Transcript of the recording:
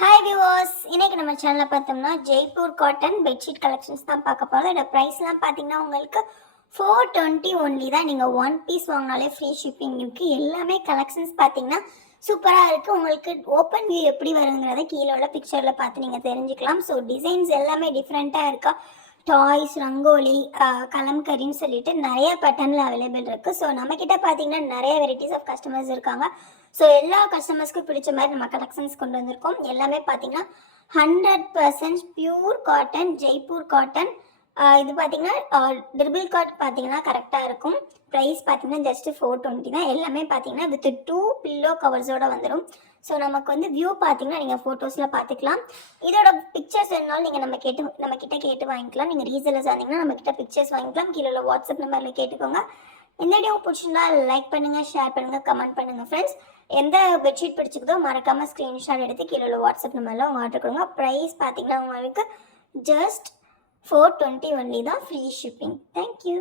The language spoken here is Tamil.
ஹாய் வியூவர்ஸ், இன்னைக்கு நம்ம சேனலில் பார்த்தோம்னா ஜெய்ப்பூர் காட்டன் பெட்ஷீட் கலெக்ஷன்ஸ் தான் பார்க்க போகிறோம். இதோட ப்ரைஸ்லாம் பார்த்தீங்கன்னா உங்களுக்கு 420 ஒன்லி தான். நீங்கள் ஒன் பீஸ் வாங்கினாலே ஃப்ரீ ஷிப்பிங் இருக்குது. எல்லாமே கலெக்ஷன்ஸ் பார்த்தீங்கன்னா சூப்பராக இருக்குது. உங்களுக்கு ஓப்பன் வியூ எப்படி வருங்கிறத கீழே உள்ள பிக்சரில் பார்த்து நீங்கள் தெரிஞ்சுக்கலாம். ஸோ டிசைன்ஸ் எல்லாமே டிஃப்ரெண்ட்டாக இருக்கா. டாய்ஸ், ரங்கோலி, கலம்கரின்னு சொல்லிட்டு நிறைய பேட்டர்னில் அவைலபிள் இருக்குது. ஸோ நம்மக்கிட்ட பார்த்தீங்கன்னா நிறைய வெரைட்டிஸ் ஆஃப் கஸ்டமர்ஸ் இருக்காங்க. ஸோ எல்லா கஸ்டமர்ஸ்க்கும் பிடிச்ச மாதிரி நம்ம கலெக்ஷன்ஸ் கொண்டு வந்திருக்கோம். எல்லாமே பார்த்தீங்கன்னா 100% பியூர் காட்டன், ஜெய்ப்பூர் காட்டன். இது பார்த்தீங்கன்னா ட்ரிபிள் காட் பார்த்தீங்கன்னா கரெக்டாக இருக்கும். ப்ரைஸ் பார்த்தீங்கன்னா ஜஸ்ட் 420 தான். எல்லாமே பார்த்தீங்கன்னா வித் 2 பில்லோ கவர்ஸோடு வந்துடும். ஸோ நமக்கு வந்து வியூ பார்த்தீங்கன்னா நீங்கள் ஃபோட்டோஸில் பார்த்துக்கலாம். இதோட பிக்சர்ஸ் வேணுனாலும் நீங்கள் நம்மக்கிட்ட கேட்டு வாங்கிக்கலாம். நீங்கள் ரீசெல்லர்ஸ் வந்தீங்கன்னா நம்மக்கிட்ட பிக்சர்ஸ் வாங்கிக்கலாம். கீழே உள்ள வாட்ஸ்அப் நம்பரில் கேட்டுக்கோங்க. இந்த வீடியோ பிடிச்சிருந்தா லைக் பண்ணுங்கள், ஷேர் பண்ணுங்கள், கமெண்ட் பண்ணுங்கள் ஃப்ரெண்ட்ஸ். எந்த பெட்ஷீட் பிடிச்சிக்குதோ மறக்காமல் ஸ்க்ரீன்ஷாட் எடுத்து கீழே உள்ள வாட்ஸ்அப் நம்பரில் உங்கள் ஆர்டர் கொடுங்க. ப்ரைஸ் பார்த்தீங்கன்னா உங்களுக்கு ஜஸ்ட் 420 ஒன்லி தான், ஃப்ரீ ஷிப்பிங். தேங்க்யூ.